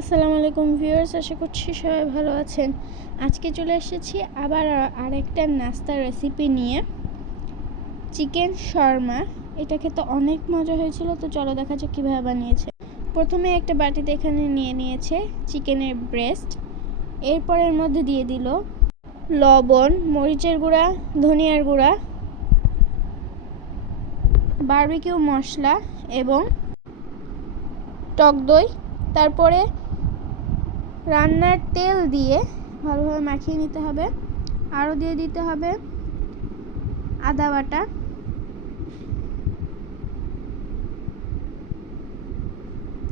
আসসালামু আলাইকুম ভিউয়ার্স, আশা করছি সবাই ভালো আছেন। আজকে চলে এসেছি আবার আরেকটা নাস্তার রেসিপি নিয়ে, চিকেন শর্মা। এটা খেতে অনেক মজা হয়েছিল, তো চলো দেখা যাক কীভাবে বানিয়েছে। প্রথমে একটা বাটিতে এখানে নিয়ে নিয়েছে চিকেনের ব্রেস্ট, এরপর এর মধ্যে দিয়ে দিল লবণ, মরিচের গুঁড়া, ধনিয়ার গুঁড়া, বারবিকিউ মশলা এবং টক দই। তারপরে রান্নার তেল দিয়ে ভালোভাবে মাখিয়ে নিতে হবে। আরও দিয়ে দিতে হবে আদা বাটা,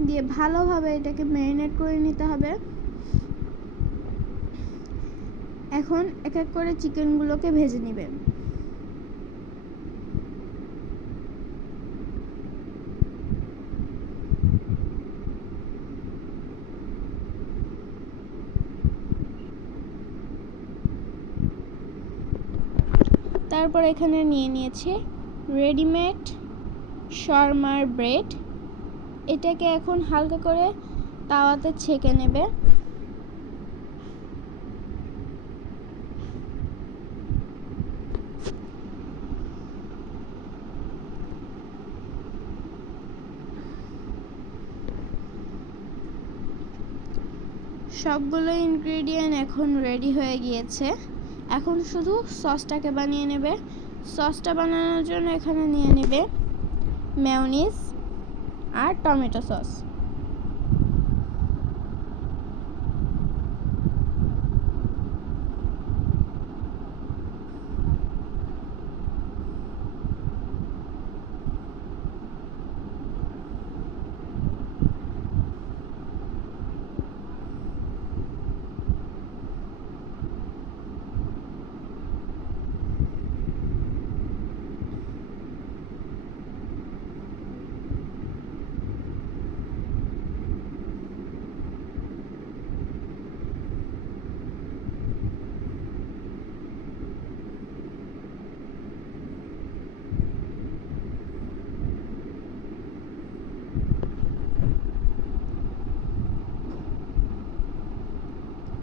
দিয়ে ভালোভাবে এটাকে ম্যারিনেট করে নিতে হবে। এখন এক এক করে চিকেনগুলোকে ভেজে নেবেন। তারপর এখানে নিয়ে নিয়েছে রেডিমেড শর্মার ব্রেড। এটাকে এখন হালকা করে তাওয়াতে ছেঁকে নেবে। সবগুলো ইনগ্রেডিয়েন্ট এখন রেডি হয়ে গিয়েছে। এখন শুধু সসটাকে বানিয়ে নেবে। সসটা বানানোর জন্য এখানে নিয়ে নেবে মেয়োনিজ আর টমেটো সস।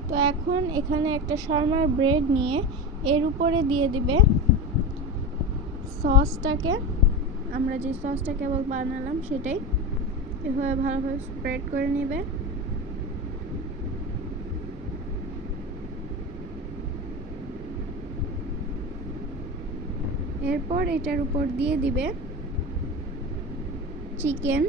তো এখন এখানে একটা শর্মার ব্রেড নিয়ে এর উপরে দিয়ে দিবে সসটাকে। আমরা যে সসটা কেবল বানালাম সেটাই এভাবে ভালোভাবে স্প্রেড করে নেবে। এরপর এটার উপর দিয়ে দিবে চিকেন।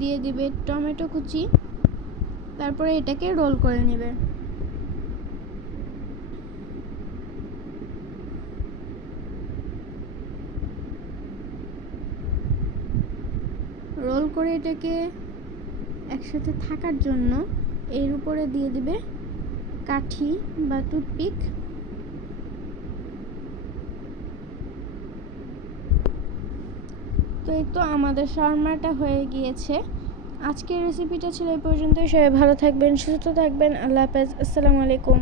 দিয়ে দিবে টমেটো কুচি। তারপরে এটাকে রোল করে নেবে। রোল করে এটাকে একসাথে থাকার জন্য এর উপরে দিয়ে দিবে কাঠি বা টুথপিক। তো এই তো আমাদের শর্মাটা হয়ে গিয়েছে। আজকের রেসিপিটা ছিল এই পর্যন্তই। সবাই ভালো থাকবেন, সুস্থ থাকবেন। আল্লাহ হাফেজ। আসসালামু আলাইকুম।